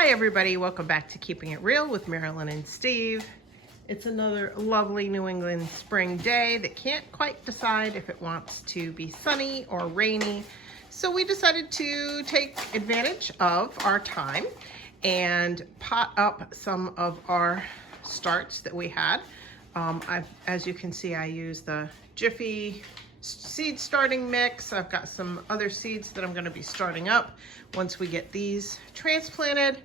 Hi everybody, welcome back to Keeping It Real with Marilyn and Steve. It's another lovely New England spring day that can't quite decide if it wants to be sunny or rainy. So we decided to take advantage of our time and pot up some of our starts that we had. As you can see, I use the Jiffy seed starting mix. I've got some other seeds that I'm going to be starting up once we get these transplanted.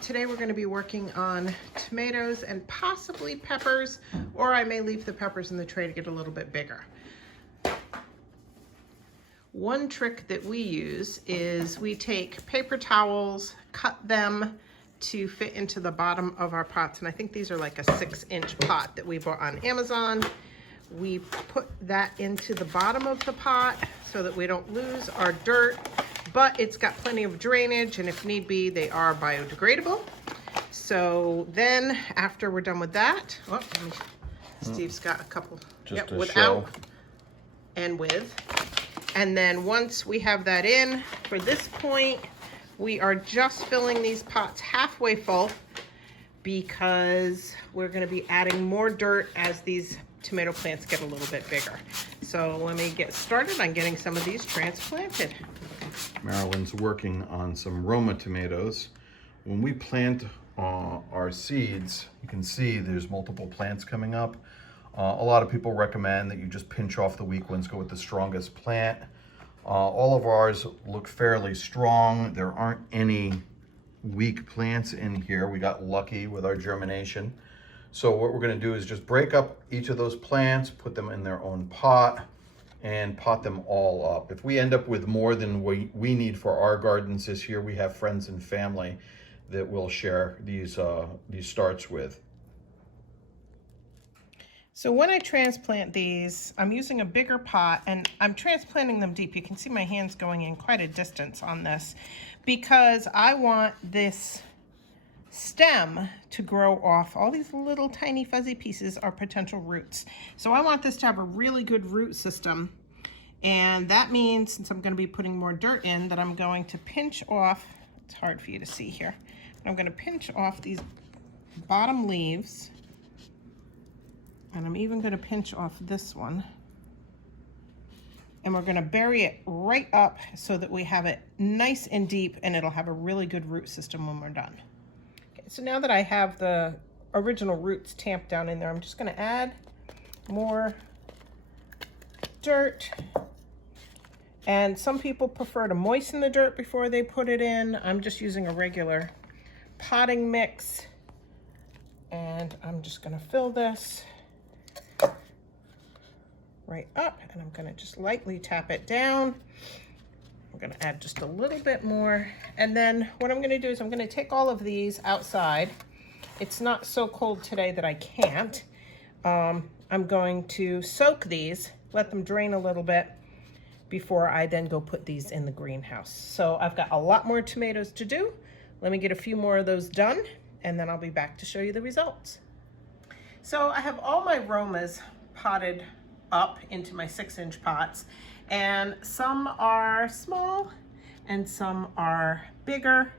Today we're going to be working on tomatoes and possibly peppers, or I may leave the peppers in the tray to get a little bit bigger. One trick that we use is we take paper towels, cut them to fit into the bottom of our pots, and I think these are like a 6-inch pot that we bought on Amazon. We put that into the bottom of the pot so that we don't lose our dirt, but it's got plenty of drainage, and if need be, they are biodegradable. So then after we're done with that, Steve's got a couple, just without show. And with. And then once we have that in, for this point, we are just filling these pots halfway full because we're gonna be adding more dirt as these tomato plants get a little bit bigger. So let me get started on getting some of these transplanted. Marilyn's working on some Roma tomatoes. When we plant our seeds, you can see there's multiple plants coming up. A lot of people recommend that you just pinch off the weak ones, go with the strongest plant. All of ours look fairly strong. There aren't any weak plants in here. We got lucky with our germination. So what we're going to do is just break up each of those plants, put them in their own pot, and pot them all up. If we end up with more than we need for our gardens this year, we have friends and family that we'll share these starts with. So when I transplant these, I'm using a bigger pot and I'm transplanting them deep. You can see my hands going in quite a distance on this because I want this stem to grow off. All these little tiny fuzzy pieces are potential roots. So I want this to have a really good root system. And that means, since I'm going to be putting more dirt in, that I'm going to pinch off, it's hard for you to see here, I'm going to pinch off these bottom leaves. And I'm even going to pinch off this one. And we're going to bury it right up so that we have it nice and deep and it'll have a really good root system when we're done. Okay, so now that I have the original roots tamped down in there, I'm just going to add more dirt. And some people prefer to moisten the dirt before they put it in. I'm just using a regular potting mix. And I'm just going to fill this right up, and I'm gonna just lightly tap it down. I'm gonna add just a little bit more, and then what I'm gonna do is I'm gonna take all of these outside. It's not so cold today that I can't. I'm going to soak these, let them drain a little bit before I then go put these in the greenhouse. So I've got a lot more tomatoes to do. Let me get a few more of those done, and then I'll be back to show you the results. So I have all my Romas potted up into my 6-inch pots, and some are small and some are bigger.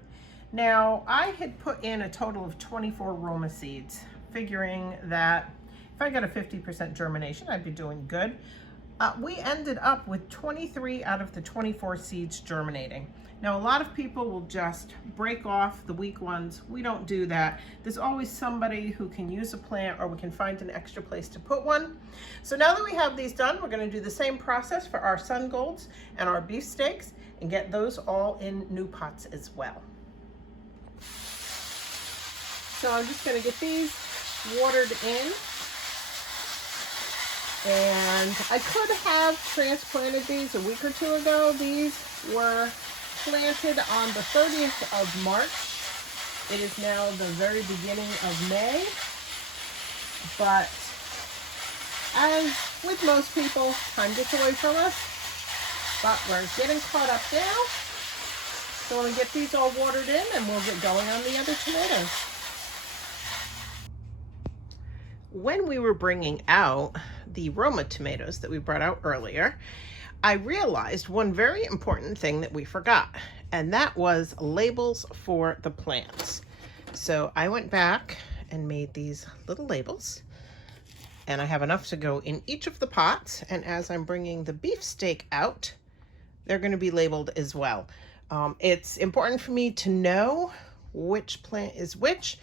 Now I had put in a total of 24 Roma seeds, figuring that if I got a 50% germination, I'd be doing good. We ended up with 23 out of the 24 seeds germinating. Now, a lot of people will just break off the weak ones. We don't do that. There's always somebody who can use a plant, or we can find an extra place to put one. So now that we have these done, we're going to do the same process for our sun golds and our beefsteaks and get those all in new pots as well. So I'm just going to get these watered in. And I could have transplanted these a week or two ago. These were planted on the 30th of March. It is now the very beginning of May. But as with most people, time gets away from us. But we're getting caught up now. So we'll get these all watered in and we'll get going on the other tomatoes. When we were bringing out the Roma tomatoes that we brought out earlier, I realized one very important thing that we forgot, and that was labels for the plants. So I went back and made these little labels, and I have enough to go in each of the pots. And as I'm bringing the beefsteak out, they're going to be labeled as well. It's important for me to know which plant is which,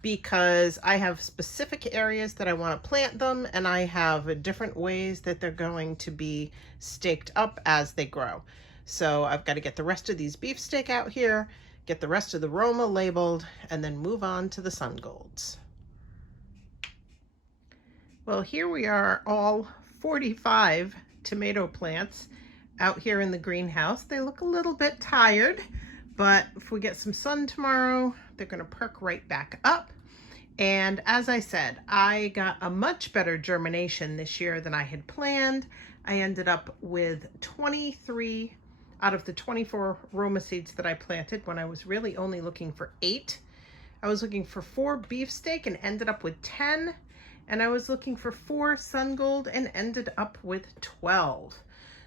because I have specific areas that I want to plant them, and I have different ways that they're going to be staked up as they grow. So I've got to get the rest of these beefsteak out here, get the rest of the Roma labeled, and then move on to the sun golds. Well, here we are, all 45 tomato plants out here in the greenhouse. They look a little bit tired, but if we get some sun tomorrow, they're going to perk right back up. And as I said, I got a much better germination this year than I had planned. I ended up with 23 out of the 24 Roma seeds that I planted, when I was really only looking for 8. I was looking for 4 beefsteak and ended up with 10. And I was looking for 4 sun gold and ended up with 12.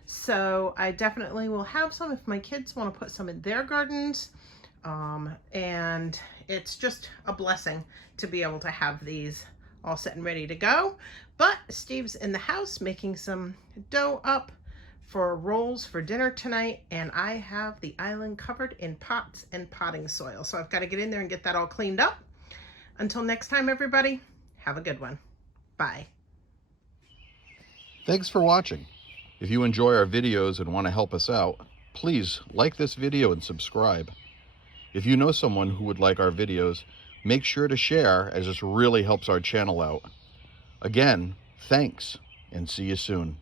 So I definitely will have some if my kids want to put some in their gardens. And it's just a blessing to be able to have these all set and ready to go. But Steve's in the house making some dough up for rolls for dinner tonight, and I have the island covered in pots and potting soil. So I've got to get in there and get that all cleaned up. Until next time, everybody, have a good one. Bye. Thanks for watching. If you enjoy our videos and want to help us out, please like this video and subscribe. If you know someone who would like our videos, make sure to share, as this really helps our channel out. Again, thanks, and see you soon.